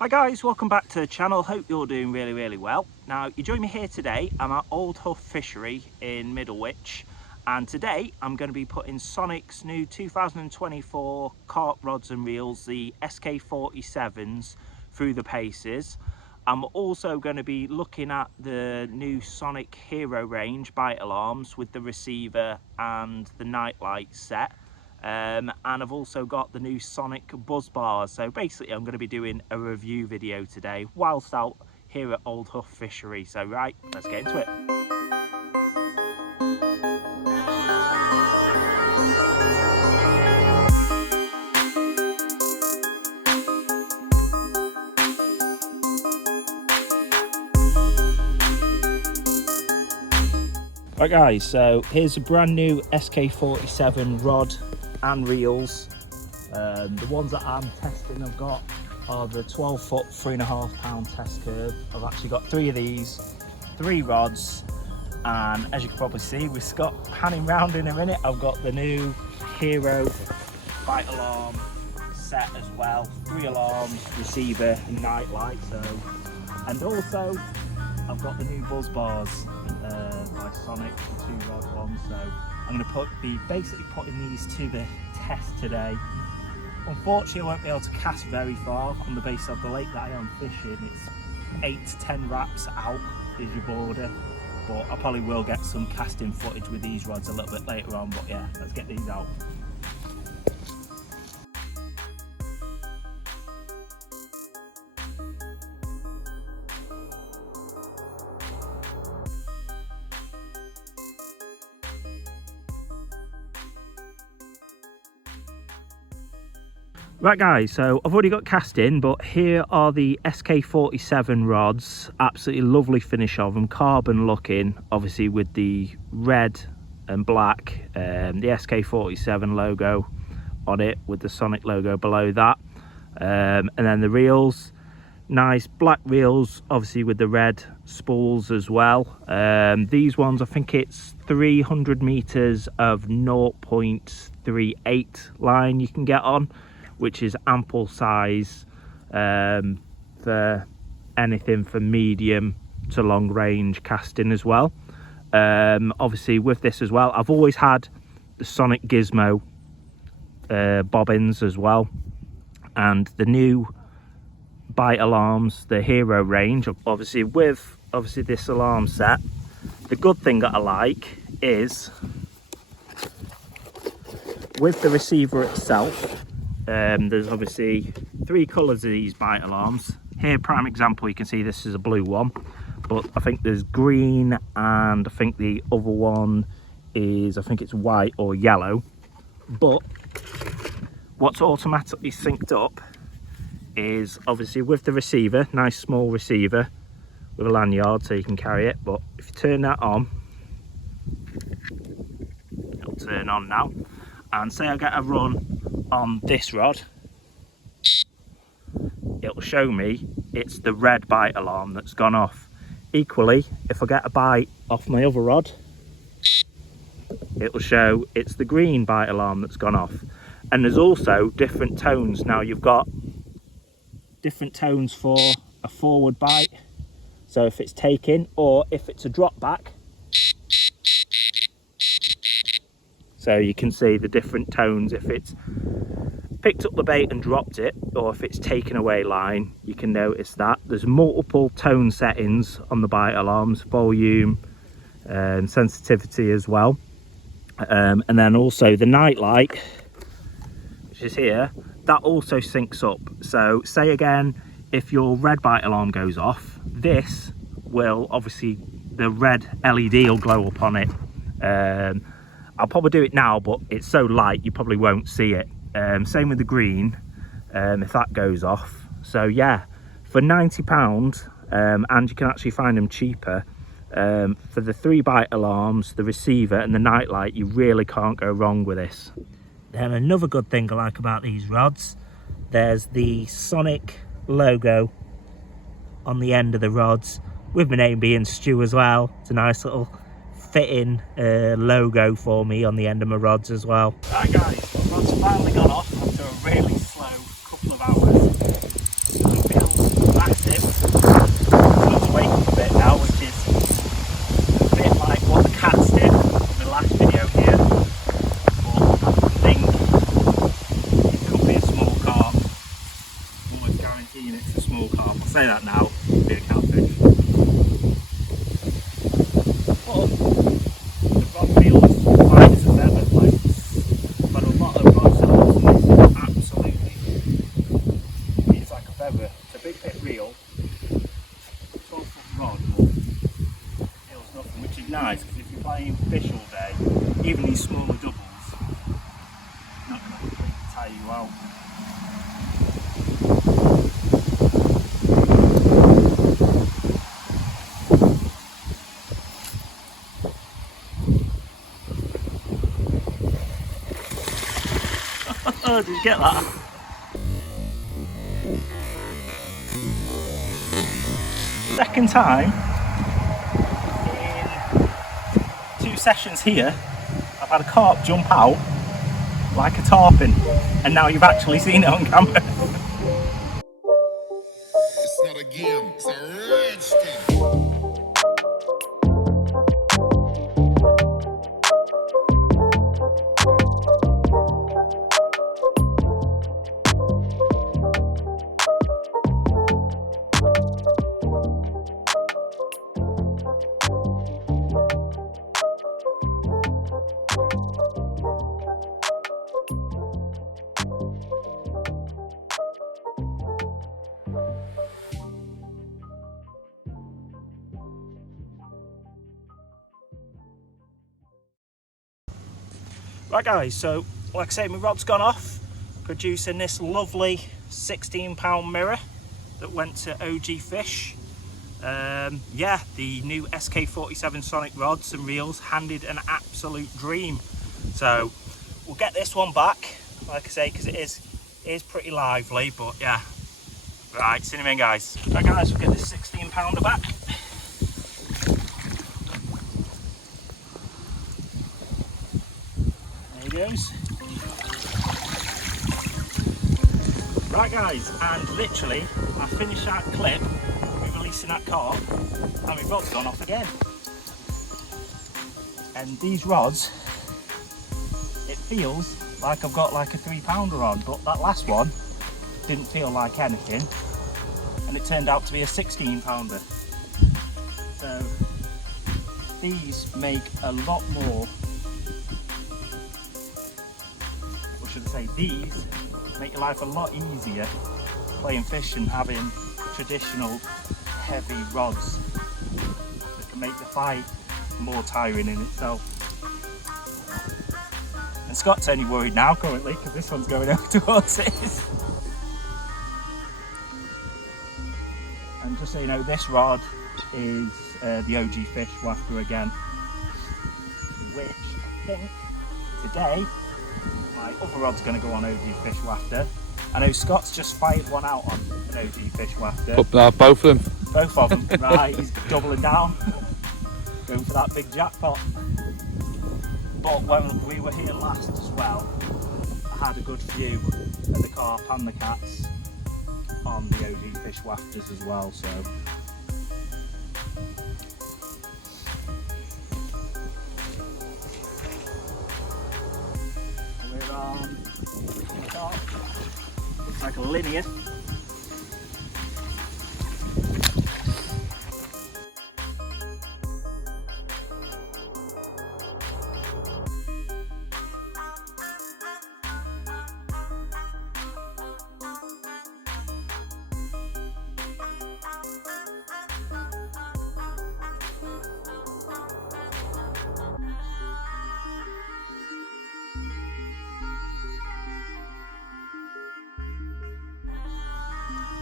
Hi guys, welcome back to the channel. Hope you're doing really well. Now you join me here today. I'm at Old Huff Fishery in Middlewich, and today I'm going to be putting Sonic's new 2024 carp rods and reels, the SK47s, through the paces. I'm also going to be looking at the new Sonic Hero range bite alarms with the receiver and the nightlight set. And I've also got the new Sonic buzz bars. So basically I'm going to be doing a review video today whilst out here at Old Huff Fishery. So right, let's get into it. Right guys, so here's a brand new SK47 rod and reels. The ones that I'm testing I've got are the 12 foot 3.5 pound test curve. I've actually got 3 of these, 3 rods, and as you can probably see with Scott panning round in a minute, I've got the new Hero bite alarm set as well, 3 alarms, receiver and night light. So, and also I've got the new buzz bars by Sonic, the 2 rod ones. So I'm going to be basically putting these to the test today. Unfortunately I won't be able to cast very far on the base of the lake that I am fishing. It's 8 to 10 wraps out is your border, but I probably will get some casting footage with these rods a little bit later on. But yeah, let's get these out. Right guys, so I've already got cast in, but here are the SK47 rods. Absolutely lovely finish of them, carbon looking, obviously with the red and black, the SK47 logo on it with the Sonic logo below that. And then the reels, nice black reels, obviously with the red spools as well. These ones, I think it's 300 meters of 0.38 line you can get on, which is ample size for anything from medium to long range casting as well. Obviously with this as well, I've always had the Sonic Gizmo bobbins as well, and the new bite alarms, the Hero range. Obviously with this alarm set, the good thing that I like is with the receiver itself, there's obviously 3 colours of these bite alarms. Here, prime example, you can see this is a blue one, but I think there's green, and I think the other one is, I think it's white or yellow. But what's automatically synced up is obviously with the receiver, nice small receiver with a lanyard so you can carry it. But if you turn that on, it'll turn on now. And say I get a run on this rod, it'll show me it's the red bite alarm that's gone off. Equally, if I get a bite off my other rod, it'll show it's the green bite alarm that's gone off. And there's also different tones. Now you've got different tones for a forward bite, so if it's taken, or if it's a drop back. So you can see the different tones if it's picked up the bait and dropped it, or if it's taken away line. You can notice that there's multiple tone settings on the bite alarms, volume and sensitivity as well. And then also the night light, which is here, that also syncs up. So say again, if your red bite alarm goes off, this will obviously, the red LED will glow up on it. I'll probably do it now, but it's so light you probably won't see it. Same with the green, if that goes off. So yeah, for £90, and you can actually find them cheaper, for the 3 bite alarms, the receiver and the night light, you really can't go wrong with this. Then another good thing I like about these rods, there's the Sonic logo on the end of the rods, with my name being Stu as well. It's a nice little fitting logo for me on the end of my rods as well. Right guys, my rods have finally gone off after a really slow couple of hours. Should be able to nice, because if you're playing fish all day, even these smaller doubles, not going to completely tire you out. Oh, did you get that? Second time in 2 sessions here, I've had a carp jump out like a tarpon, and now you've actually seen it on camera. It's not a game, it's a rich thing. Right guys, so like I say, my rod's gone off, producing this lovely 16-pound mirror that went to OG Fish. Yeah, the new SK47 Sonic rods and reels handed an absolute dream. So we'll get this one back, like I say, because it is pretty lively, but yeah. Right, see you in a minute guys. Right guys, we'll get this 16-pounder back. There he goes. Right guys, and literally I finished that clip with releasing that carp and my rod's gone off again. And these rods, it feels like I've got like a 3-pounder on, but that last one didn't feel like anything, and it turned out to be a 16-pounder. So these make a lot more, or should I say, these make your life a lot easier playing fish and having traditional heavy rods that can make the fight more tiring in itself. And Scott's only worried now currently because this one's going over towards his. And just so you know, this rod is the OG Fish wafter again, which I think today my other rod's going to go on OG Fish wafter. I know Scott's just fired one out on an OG Fish wafter. Both of them? Both of them, right, he's doubling down, going for that big jackpot. But when we were here last as well, I had a good view of the carp and the cats on the OG Fish wafters as well, so. We're on the carp, looks like a linear.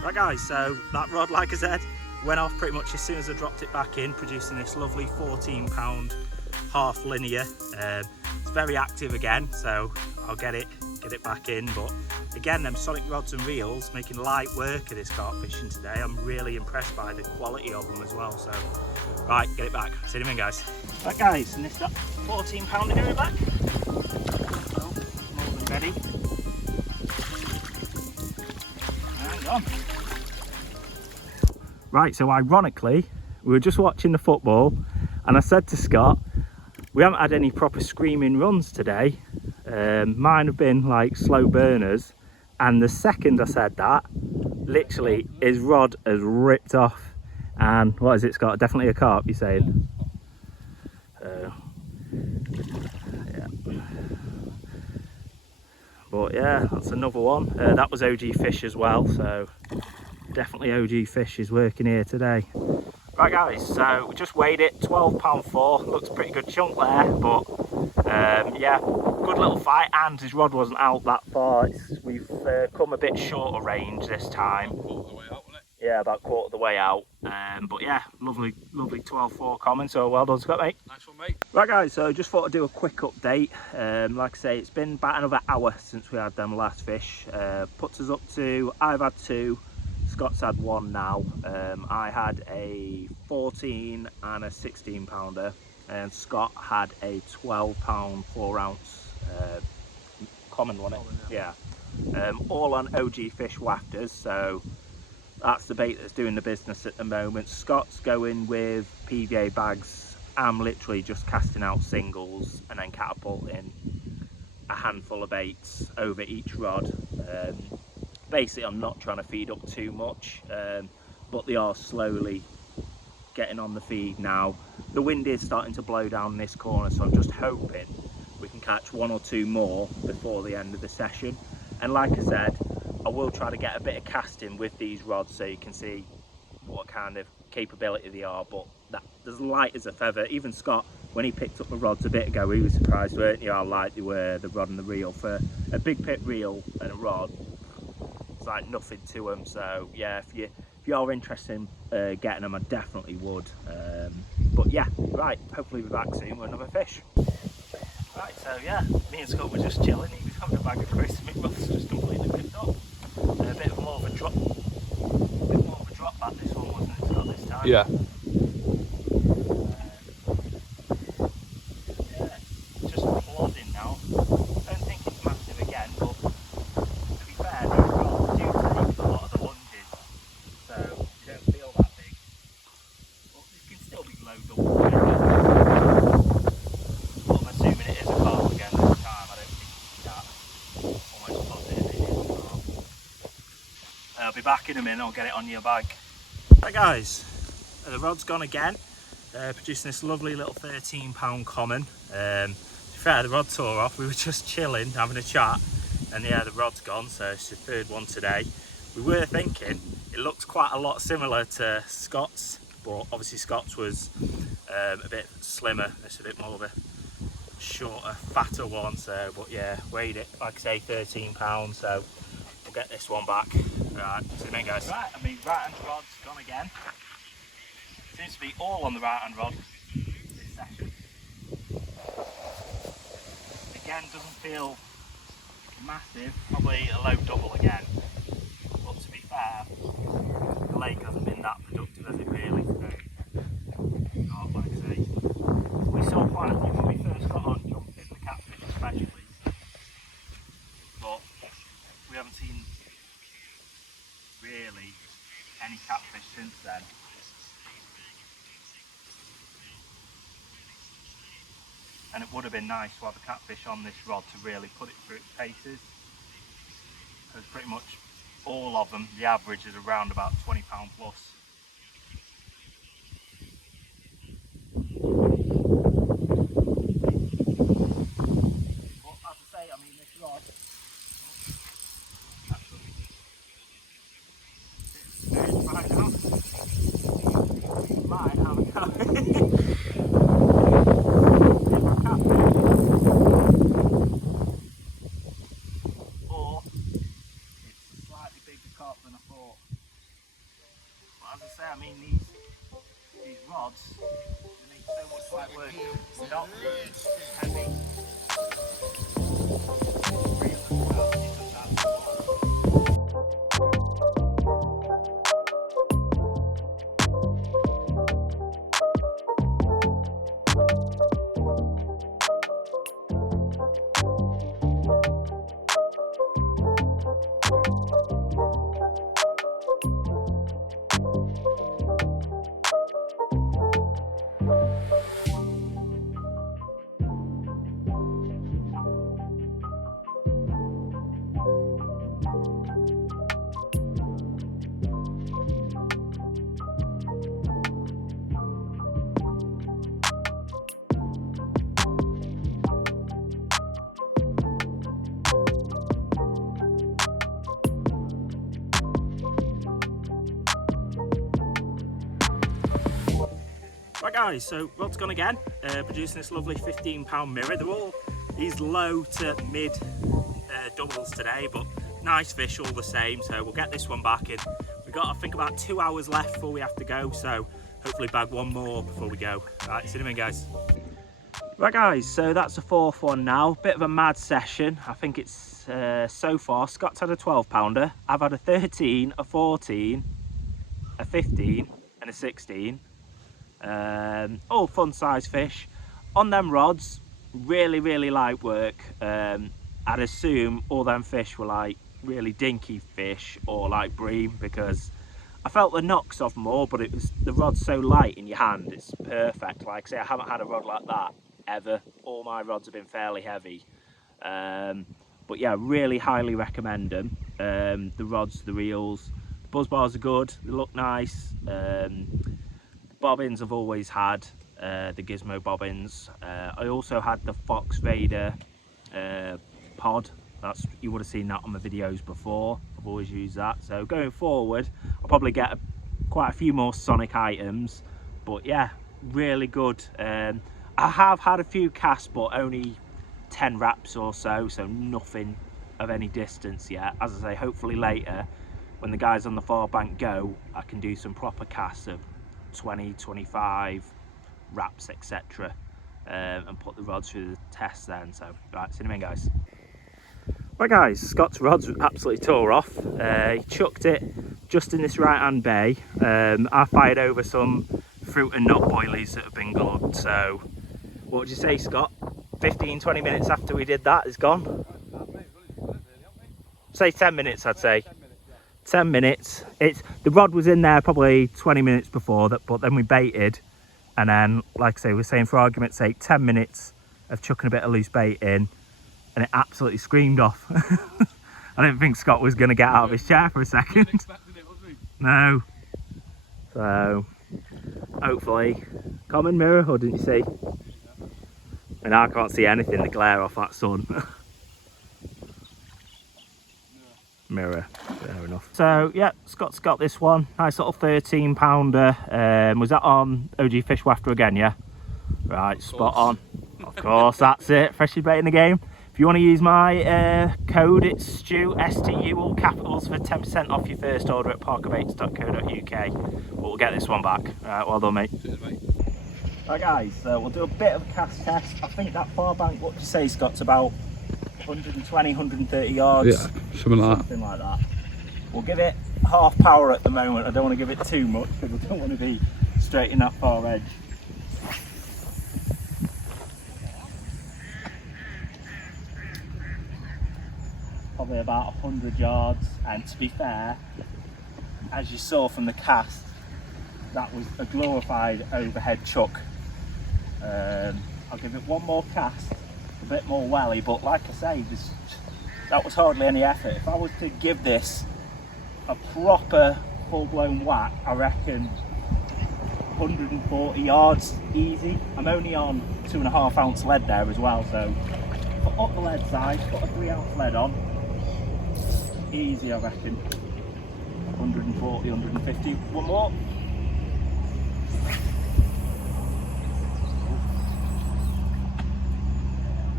Right guys, so that rod, like I said, went off pretty much as soon as I dropped it back in, producing this lovely 14-pound half linear. It's very active again, so I'll get it back in. But again, them Sonic rods and reels making light work of this carp fishing today. I'm really impressed by the quality of them as well. So right, get it back. See you in a minute guys. Right guys, and this 14-pounder going back. So more than ready. Hang on. Right, so ironically, we were just watching the football and I said to Scott, we haven't had any proper screaming runs today. Mine have been like slow burners, and the second I said that, literally his rod has ripped off. And what is it, Scott? Definitely a carp, you're saying? Yeah. But yeah, that's another one. That was OG Fish as well, so definitely OG Fish is working here today. Right guys, so we just weighed it, £12.4, looks a pretty good chunk there, but yeah, good little fight, and his rod wasn't out that far. We've come a bit shorter range this time. Quarter of the way out, wasn't it? Yeah, about quarter of the way out, but yeah, lovely 12.4 common, so well done Scott, mate. Nice one, mate. Right guys, so just thought I'd do a quick update. Like I say, it's been about another hour since we had them last fish. Puts us up to, I've had 2, Scott's had 1 now. I had a 14 and a 16 pounder, and Scott had a 12-pound 4 ounce common, wasn't it? Yeah. All on OG Fish wafters, so that's the bait that's doing the business at the moment. Scott's going with PVA bags. I'm literally just casting out singles and then catapulting a handful of baits over each rod. Basically, I'm not trying to feed up too much, but they are slowly getting on the feed now. The wind is starting to blow down this corner, so I'm just hoping we can catch 1 or 2 more before the end of the session. And like I said, I will try to get a bit of casting with these rods so you can see what kind of capability they are, but they're light as a feather. Even Scott, when he picked up the rods a bit ago, he was surprised, weren't you, how light they were, the rod and the reel. For a big pit reel and a rod, it's like nothing to them. So yeah, if you are interested in getting them, I definitely would. But yeah, right, hopefully we're back soon with another fish. Right, so yeah, me and Scott were just chilling. He was having a bag of crisps, my brother's just completely picked up. A bit more of a drop back this one, wasn't it, Scott, this time? Yeah. Yeah, just plodding now. Don't think it's massive again, but to be fair, these rods do take a lot of the lunges, so you don't feel that big. But this can still be low double. But I'm assuming it is a carp again this time. I don't think it's that. Almost positive it is a carp. I'll be back in a minute, I'll get it on your bag. Right guys, the rod's gone again, producing this lovely little 13-pound common. To be fair, the rod tore off. We were just chilling, having a chat, and yeah, the rod's gone, so it's the 3rd one today. We were thinking it looked quite a lot similar to Scott's, but obviously Scott's was a bit slimmer. It's a bit more of a shorter, fatter one, so, but yeah, weighed it, like I say, 13 pounds, so we'll get this one back. Right, see you then guys. Right, I mean, right hand rod's gone again. Seems to be all on the right hand rod this session. Again, doesn't feel massive, probably a low double again. But to be fair, the lake hasn't been that productive as it really today. Oh, like I say, we saw quite a few when we first got on jumping, the catfish especially. But we haven't seen really any catfish since then. And it would have been nice to have a catfish on this rod to really put it through its paces, because pretty much all of them, the average is around about £20 plus. But as I say, I mean, this rod, right now, might have a go. Or it's a slightly bigger carp than I thought. But as I say, I mean, these rods, they need so much light work. They're not heavy. Real as well, it does that as well. guys, so rod's gone again, producing this lovely £15 mirror. They're all these low to mid doubles today, but nice fish all the same. So we'll get this one back in. We've got I think about 2 hours left before we have to go, so hopefully bag one more before we go. Right, see you in a minute, guys. Right guys, so that's the fourth one now. Bit of a mad session. I think it's so far Scott's had a 12-pounder, I've had a 13, a 14, a 15 and a 16. All fun size fish on them rods. Really light work. I'd assume all them fish were like really dinky fish or like bream, because I felt the knocks off more, but it was the rod's so light in your hand, it's perfect. Like I say, I haven't had a rod like that ever. All my rods have been fairly heavy, but yeah, really highly recommend them. The rods, the reels, the buzz bars are good, they look nice. Bobbins I've always had, the Gizmo bobbins. I also had the Fox Raider pod. That's, you would have seen that on my videos before. I've always used that. So going forward, I'll probably get quite a few more Sonik items. But yeah, really good. I have had a few casts, but only 10 wraps or so, so nothing of any distance yet. As I say, hopefully later, when the guys on the far bank go, I can do some proper casts of 20, 25 wraps, etc. And put the rods through the test then. So, right, see you in a minute, guys. Right guys, Scott's rods absolutely tore off. He chucked it just in this right hand bay. I fired over some fruit and nut boilies that have been glugged. So what would you say, Scott? 15-20 minutes after we did that, it's gone. Say 10 minutes, I'd say. 10 minutes. The rod was in there probably 20 minutes before that, but then we baited, and then like I say, we're saying for argument's sake 10 minutes of chucking a bit of loose bait in, and it absolutely screamed off. I didn't think Scott was going to get out of his chair for a second. No. So hopefully, common mirror, or didn't you see? And I can't see anything, the glare off that sun. Mirror, fair enough. So yeah, Scott's got this one, nice little 13-pounder. Was that on OG Fish Wafter again? Yeah, right, spot on. Of course, that's it, freshly bait in the game. If you want to use my code, it's Stu, STU, all capitals, for 10% off your first order at parkerbaits.co.uk. We'll get this one back. Right, well done, mate. Cheers, mate. Right guys, so we'll do a bit of a cast test. I think that far bank, what do you say, Scott's about 120, 130 yards? Yeah, something like that. We'll give it half power at the moment. I don't want to give it too much because I don't want to be straight in that far edge. Probably about 100 yards, and to be fair, as you saw from the cast, that was a glorified overhead chuck. I'll give it one more cast, a bit more welly, but like I say, that was hardly any effort. If I was to give this a proper full-blown whack, I reckon 140 yards easy. I'm only on 2.5 ounce lead there as well, so put up the lead side, put a 3 ounce lead on, easy I reckon. 140, 150, one more.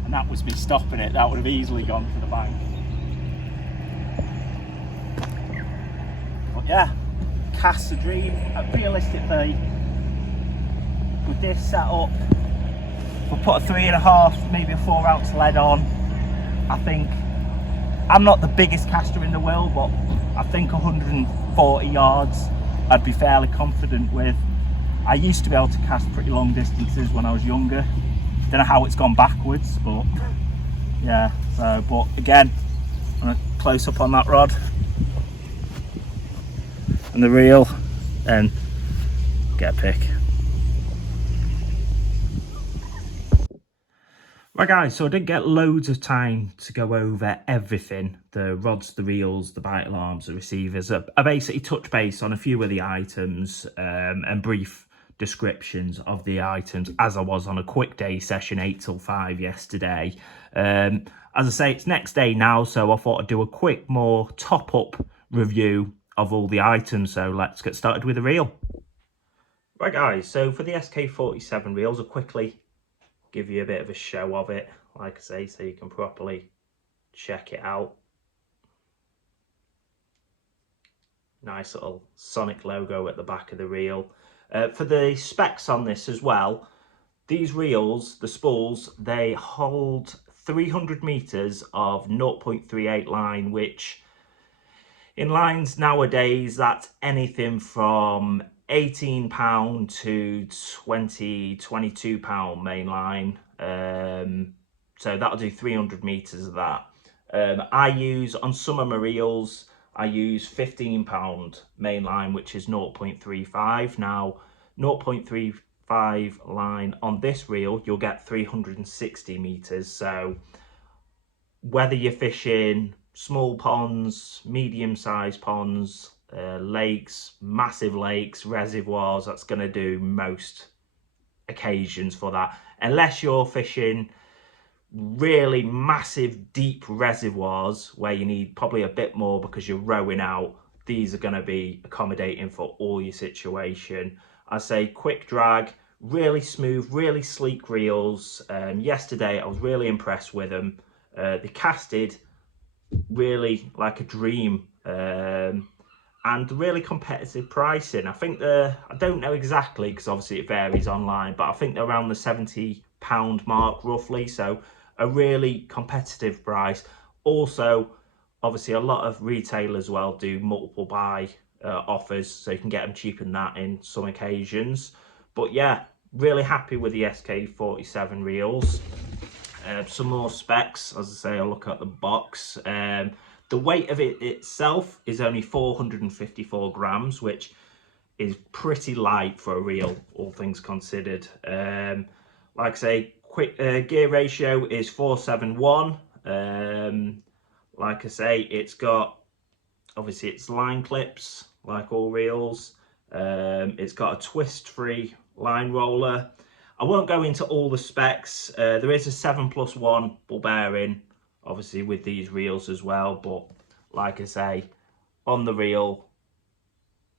And that was me stopping it, that would have easily gone to the bank. But yeah, cast a dream. Realistically, with this setup, we'll put a 3.5, maybe a 4 ounce lead on. I think, I'm not the biggest caster in the world, but I think 140 yards I'd be fairly confident with. I used to be able to cast pretty long distances when I was younger. Don't know how it's gone backwards, but yeah. So, but again, I'm gonna close up on that rod and the reel and get a pick. Right guys, so I didn't get loads of time to go over everything. The rods, the reels, the bite alarms, the receivers. I basically touched base on a few of the items and brief descriptions of the items as I was on a quick day session 8 till 5 yesterday. As I say, it's next day now, so I thought I'd do a quick, more top-up review of all the items. So let's get started with the reel. Right guys, so for the SK47 reels, I'll quickly give you a bit of a show of it, like I say, so you can properly check it out. Nice little Sonik logo at the back of the reel. For the specs on this as well, these reels, the spools, they hold 300 meters of 0.38 line, which in lines nowadays, that's anything from £18 to £22 main line. So that'll do 300 meters of that. I use, on some of my reels, I use £15 main line, which is 0.35. Now, 0.35 line on this reel, you'll get 360 meters. So whether you're fishing small ponds, medium-sized ponds, lakes, massive lakes, reservoirs, that's going to do most occasions for that. Unless you're fishing really massive, deep reservoirs where you need probably a bit more because you're rowing out, these are going to be accommodating for all your situation. I say quick drag, really smooth, really sleek reels. Yesterday I was really impressed with them. They casted really like a dream, and really competitive pricing. I think I don't know exactly because obviously it varies online, but I think they're around the £70 mark roughly, so a really competitive price. Also, obviously a lot of retailers well do multiple buy offers, so you can get them cheaper than that in some occasions. But yeah, really happy with the SK47 reels. Some more specs, as I say, I'll look at the box. The weight of it itself is only 454 grams, which is pretty light for a reel, all things considered. Like I say, quick gear ratio is 471. Like I say, it's got, obviously it's line clips, like all reels. It's got a twist-free line roller. I won't go into all the specs. There is a 7+1 ball bearing, obviously with these reels as well, but like I say, on the reel,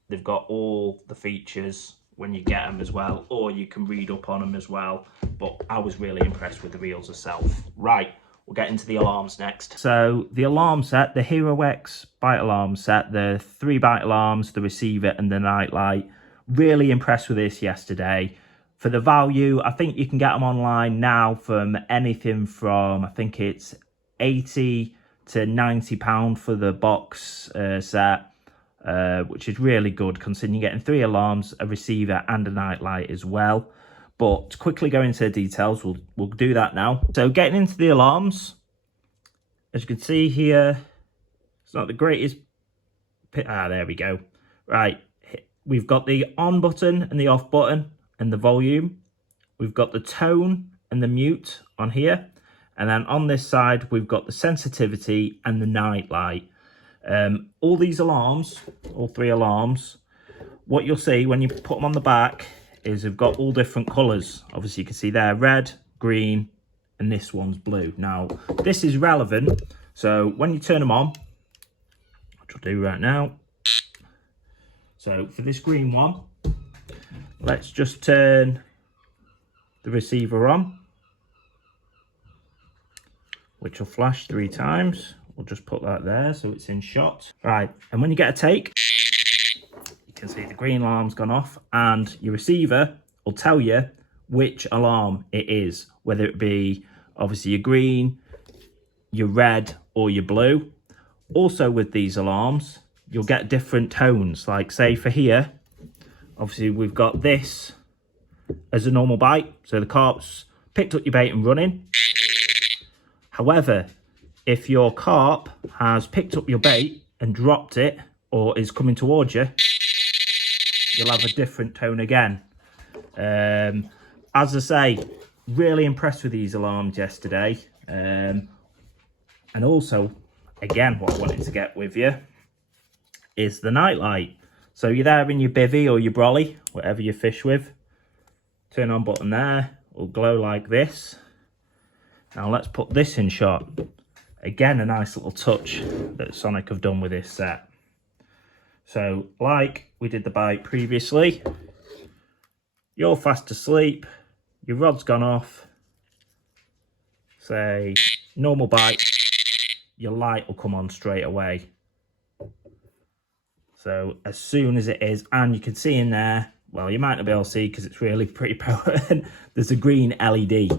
they've got all the features when you get them as well, or you can read up on them as well, but I was really impressed with the reels itself. Right, we'll get into the alarms next. So the alarm set, the Hero X bite alarm set, the 3 bite alarms, the receiver and the night light. Really impressed with this yesterday. For the value, I think you can get them online now from anything from, I think it's 80 to £90 for the box set, which is really good considering you're getting 3 alarms, a receiver and a night light as well. But to quickly go into the details, we'll do that now. So getting into the alarms, as you can see here, it's not the greatest. There we go. Right, we've got the on button and the off button and the volume. We've got the tone and the mute on here. And then on this side, we've got the sensitivity and the night light. All these alarms, all 3 alarms, what you'll see when you put them on the back is they've got all different colours. Obviously you can see there, red, green, and this one's blue. Now, this is relevant. So when you turn them on, which I'll do right now. So for this green one, let's just turn the receiver on, which will flash 3 times. We'll just put that there so it's in shot. Right, and when you get a take, you can see the green alarm's gone off and your receiver will tell you which alarm it is, whether it be obviously your green, your red or your blue. Also with these alarms, you'll get different tones. Like say for here, obviously we've got this as a normal bite. So the carp's picked up your bait and running. However, if your carp has picked up your bait and dropped it or is coming towards you, you'll have a different tone again. As I say, really impressed with these alarms yesterday. And also, again, what I wanted to get with you is the night light. So you're there in your bivvy or your brolly, whatever you fish with. Turn on button there, will glow like this. Now let's put this in shot. Again, a nice little touch that Sonik have done with this set. So like we did the bite previously, you're fast asleep, your rod's gone off, say normal bite, your light will come on straight away. So as soon as it is, and you can see in there, well, you might not be able to see because it's really pretty potent, there's a green LED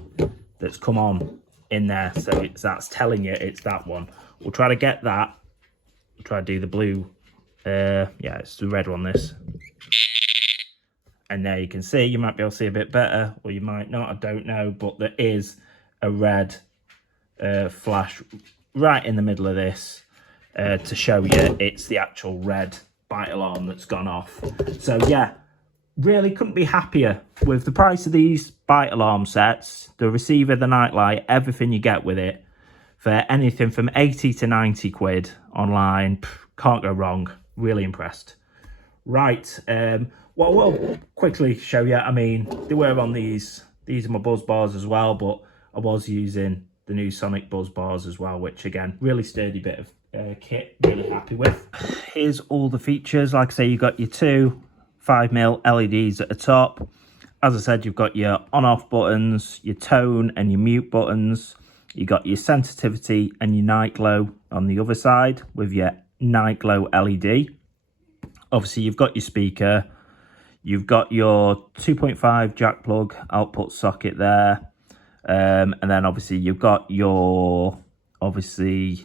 that's come on in there, so that's telling you it's that one. We'll try to get that. We'll try to do the blue. Yeah, it's the red one, this. And there you can see, you might be able to see a bit better, or you might not, I don't know, but there is a red flash right in the middle of this to show you it's the actual red bite alarm that's gone off. So yeah, really couldn't be happier with the price of these bite alarm sets, the receiver, the nightlight, everything you get with it, for anything from 80 to 90 quid online. Can't go wrong. Really impressed. Right, what we'll quickly show you, I mean, they were on these are my buzz bars as well, but I was using the new Sonik buzz bars as well, which again, really sturdy bit of kit, really happy with. Here's all the features. Like I say, you've got your two 5mm LEDs at the top. As I said, you've got your on-off buttons, your tone and your mute buttons. You got your sensitivity and your night glow on the other side with your night glow LED. Obviously, you've got your speaker. You've got your 2.5 jack plug output socket there. And then obviously you've got your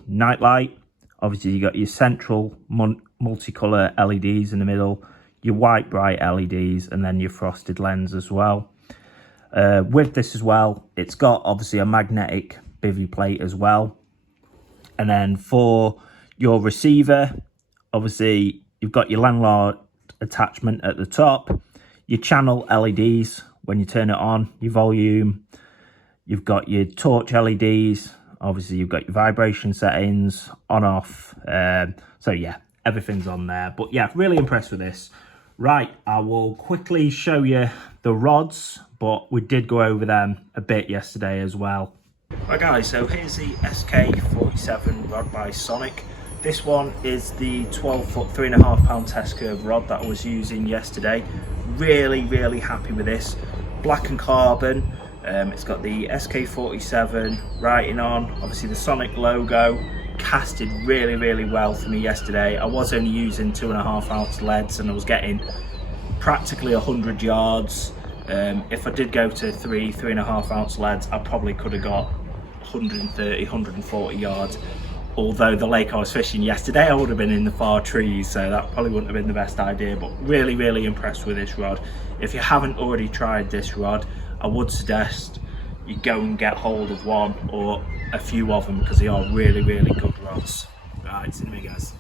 night light. Obviously you got your central multicolour LEDs in the middle, your white bright LEDs, and then your frosted lens as well. With this as well, it's got obviously a magnetic bivy plate as well. And then for your receiver, obviously you've got your landlord attachment at the top, your channel LEDs when you turn it on, your volume, you've got your torch LEDs, obviously you've got your vibration settings, on, off, so yeah, everything's on there. But yeah, really impressed with this. Right, I will quickly show you the rods, but we did go over them a bit yesterday as well. Right guys, so here's the SK47 rod by Sonik. This one is the 12-foot, 3.5 pound test curve rod that I was using yesterday. Really happy with this. Black and carbon. It's got the SK47 writing on, obviously the Sonik logo. Casted really well for me yesterday. I was only using 2.5 ounce leads and I was getting practically 100 yards. If I did go to 3.5 ounce leads, I probably could have got 130, 140 yards. Although the lake I was fishing yesterday, I would have been in the far trees, so that probably wouldn't have been the best idea. But really impressed with this rod. If you haven't already tried this rod, I would suggest you go and get hold of one or a few of them, because they are really good rods. Right, see you guys.